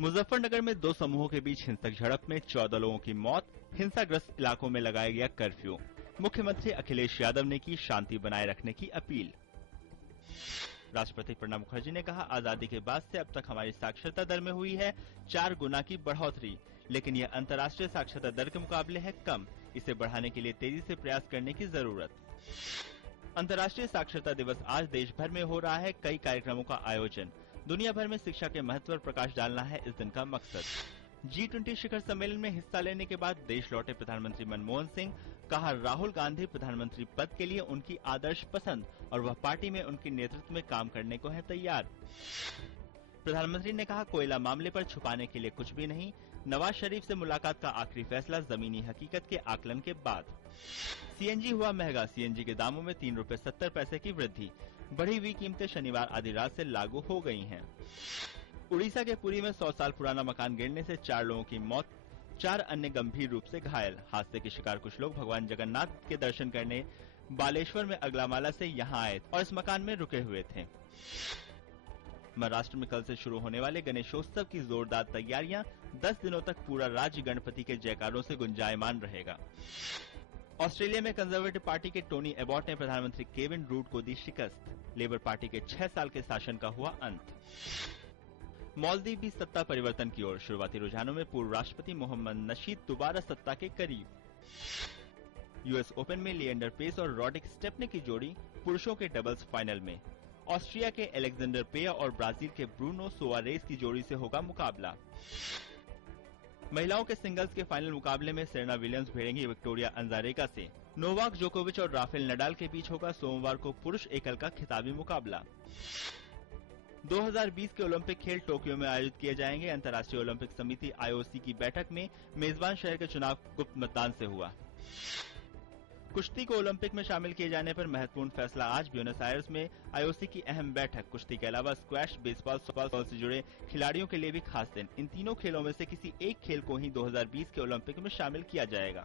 मुजफ्फरनगर में दो समूहों के बीच हिंसक झड़प में 14 लोगों की मौत। हिंसाग्रस्त इलाकों में लगाया गया कर्फ्यू। मुख्यमंत्री अखिलेश यादव ने की शांति बनाए रखने की अपील। राष्ट्रपति प्रणब मुखर्जी ने कहा, आजादी के बाद से अब तक हमारी साक्षरता दर में हुई है 4 गुना की बढ़ोतरी, लेकिन यह अंतर्राष्ट्रीय साक्षरता दर के मुकाबले है कम। इसे बढ़ाने के लिए तेजी से प्रयास करने की जरूरत। अंतर्राष्ट्रीय साक्षरता दिवस आज देश भर में हो रहा है कई कार्यक्रमों का आयोजन। दुनिया भर में शिक्षा के महत्व पर प्रकाश डालना है इस दिन का मकसद। G20 शिखर सम्मेलन में हिस्सा लेने के बाद देश लौटे प्रधानमंत्री मनमोहन सिंह। कहा, राहुल गांधी प्रधानमंत्री पद के लिए उनकी आदर्श पसंद और वह पार्टी में उनके नेतृत्व में काम करने को है तैयार। प्रधानमंत्री ने कहा, कोयला मामले पर छुपाने के लिए कुछ भी नहीं। नवाज शरीफ से मुलाकात का आखिरी फैसला जमीनी हकीकत के आकलन के बाद। सीएनजी हुआ महंगा, सीएनजी के दामों में 3 रुपए 70 पैसे की वृद्धि। बढ़ी हुई कीमतें शनिवार आधी रात से लागू हो गई हैं। उड़ीसा के पुरी में 100 साल पुराना मकान गिरने से 4 लोगों की मौत, 4 अन्य गंभीर रूप से घायल। हादसे के शिकार कुछ लोग भगवान जगन्नाथ के दर्शन करने बालेश्वर में अगलामाला से यहां आए और इस मकान में रुके हुए थे। महाराष्ट्र में कल से शुरू होने वाले गणेशोत्सव की जोरदार तैयारियां। 10 दिनों तक पूरा राज्य गणपति के जयकारों से गुंजायमान रहेगा। ऑस्ट्रेलिया में कंजर्वेटिव पार्टी के टोनी एबॉट ने प्रधानमंत्री केविन रूड को दी शिकस्त। लेबर पार्टी के 6 साल के शासन का हुआ अंत। मालदीव भी सत्ता परिवर्तन की ओर। शुरुआती रुझानों में पूर्व राष्ट्रपति मोहम्मद नशीद दोबारा सत्ता के करीब। यूएस ओपन में लिएंडर पेस और रॉड्रिक स्टेपनी की जोड़ी पुरुषों के डबल्स फाइनल में। ऑस्ट्रिया के एलेक्जेंडर पेया और ब्राजील के ब्रूनो सोआरेज की जोड़ी से होगा मुकाबला। महिलाओं के सिंगल्स के फाइनल मुकाबले में सेरेना विलियम्स भिड़ेंगी विक्टोरिया अंजारेका से। नोवाक जोकोविच और राफेल नडाल के बीच होगा सोमवार को पुरुष एकल का खिताबी मुकाबला। 2020 के ओलंपिक खेल टोक्यो में आयोजित किए जाएंगे। अंतर्राष्ट्रीय ओलंपिक समिति आईओसी की बैठक में मेजबान शहर के चुनाव गुप्त मतदान से हुआ। कुश्ती को ओलंपिक में शामिल किए जाने पर महत्वपूर्ण फैसला आज ब्यूनस आयर्स में आईओसी की अहम बैठक। कुश्ती के अलावा स्क्वैश, बेसबॉल, सॉफ्टबॉल से जुड़े खिलाड़ियों के लिए भी खास दिन। इन तीनों खेलों में से किसी एक खेल को ही 2020 के ओलंपिक में शामिल किया जाएगा।